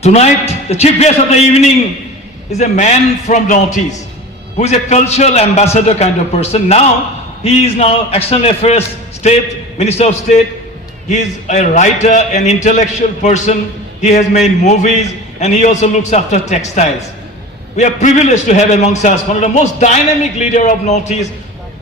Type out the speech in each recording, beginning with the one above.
Tonight, the chief guest of the evening is a man from Northeast who is a cultural ambassador kind of person. Now, he is now External Affairs State, Minister of State. He is a writer, an intellectual person. He has made movies and he also looks after textiles. We are privileged to have amongst us one of the most dynamic leader of Northeast,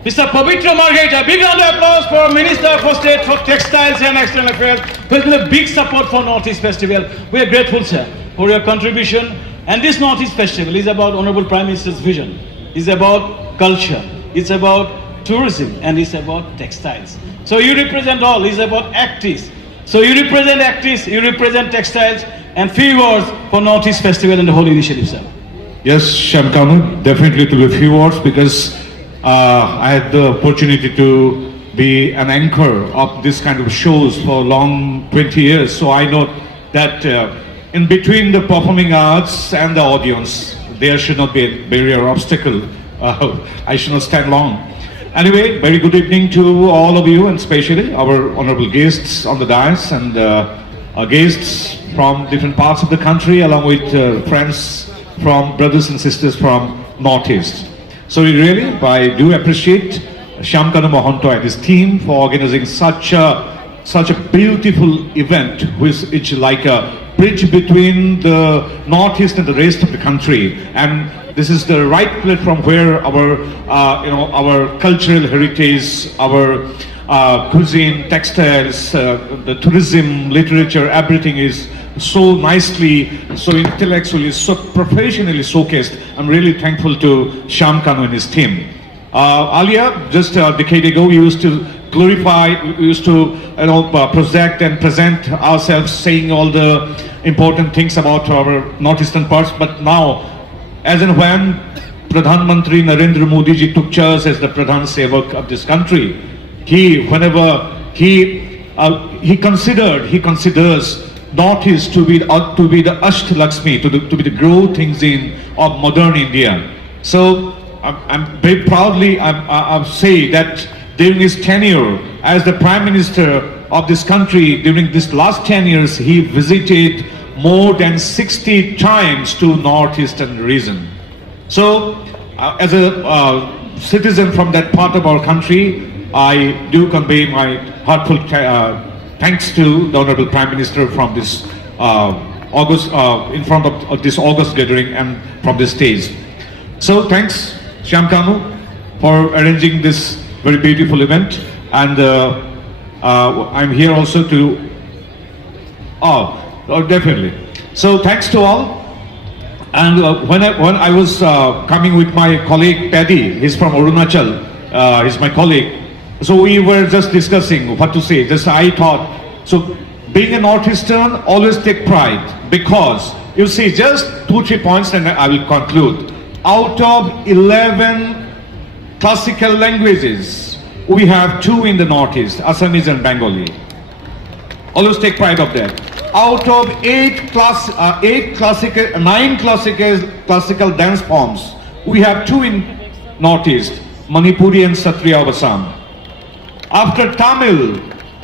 Mr. Pavitra Marghaita. Big round of applause for Minister for State for Textiles and External Affairs, who has been a big support for Northeast Festival. We are grateful, sir, for your contribution. And this Northeast Festival is about Honorable Prime Minister's vision. It's about culture. It's about tourism, and it's about textiles. So you represent all. It's about actives. So you represent actives, you represent textiles, and few words for Northeast Festival and the whole initiative, sir. Yes, Shamkanu, definitely it will be a few words because I had the opportunity to be an anchor of this kind of shows for long 20 years. So I know that in between the performing arts and the audience, there should not be a barrier or obstacle. I should not stand long. Anyway, very good evening to all of you, and especially our honorable guests on the dais and our guests from different parts of the country, along with friends from brothers and sisters from Northeast. So I do appreciate Shamkanu Mohanto and his team for organizing such a beautiful event, which is like a bridge between the Northeast and the rest of the country. And this is the right platform where our cultural heritage, our cuisine, textiles, the tourism, literature, everything is so nicely, so intellectually, so professionally showcased. I'm really thankful to Shamkanu and his team. Earlier, just a decade ago, we used to glorify, we used to project and present ourselves, saying all the important things about our northeastern parts. But now, as and when Pradhan Mantri Narendra Modi ji took charge as the Pradhan Sevak of this country, he considers Northeast to be the Asht Lakshmi, to be the growth engine of modern India. So I'm very proudly I say that during his tenure as the Prime Minister of this country, during this last 10 years, he visited more than 60 times to Northeastern region. So as a citizen from that part of our country, I do convey my heartfelt thanks to the Honorable Prime Minister from this in front of this August gathering and from this stage. So thanks, Shamkanu, for arranging this very beautiful event. And I'm here also to definitely. So thanks to all. And when I was coming with my colleague Paddy, he's from Arunachal, he's my colleague. So we were just discussing what to say. Just I thought, so being a Northeastern, always take pride, because you see, just 2-3 points and I will conclude. Out of 11 classical languages, we have 2 in the Northeast, Assamese and Bengali. Always take pride of that. Out of 9 classical dance forms, we have 2 in Northeast, Manipuri and Satriya of Assam. After Tamil,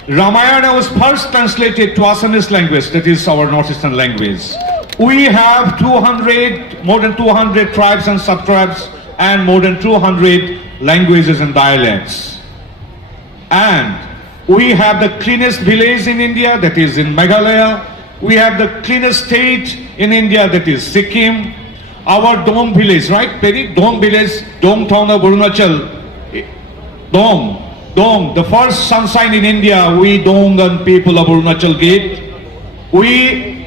Ramayana was first translated to Assamese language, that is our Northeastern language. We have more than 200 tribes and sub-tribes, and more than 200 languages and dialects. And we have the cleanest village in India, that is in Meghalaya. We have the cleanest state in India, that is Sikkim. Our Dong village, right, Peri? Dong village, Dong town of Arunachal. Dong, the first sunshine in India, we Dongan people of Arunachal Gate. We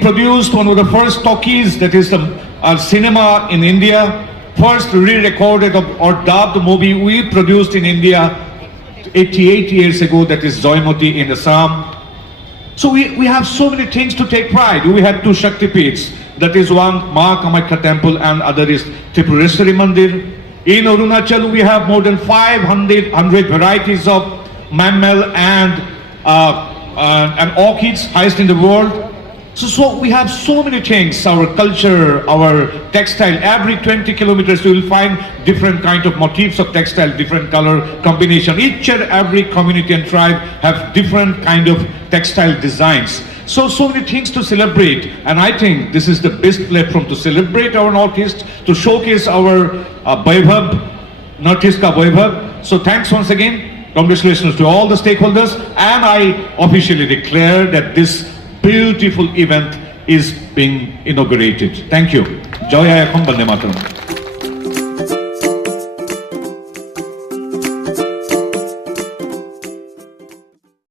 produced one of the first talkies, that is a cinema in India. First re-recorded or dubbed movie we produced in India 88 years ago, that is Joymoti in Assam. So we have so many things to take pride. We have 2 Shakti Peeths, that is one Ma Kamakya temple and other is Tripureshwari Mandir. In Arunachal, we have more than 500 varieties of mammal and orchids, highest in the world. So we have so many things, our culture, our textile. Every 20 kilometers you will find different kind of motifs of textile, different color combination. Each and every community and tribe have different kind of textile designs. So many things to celebrate, and I think this is the best platform to celebrate our Northeast, to showcase our Vaibhav, Northeast ka Vaibhav. So thanks once again. Congratulations to all the stakeholders, and I officially declare that this beautiful event is being inaugurated. Thank you. Jai Ayakam Bande Mataram.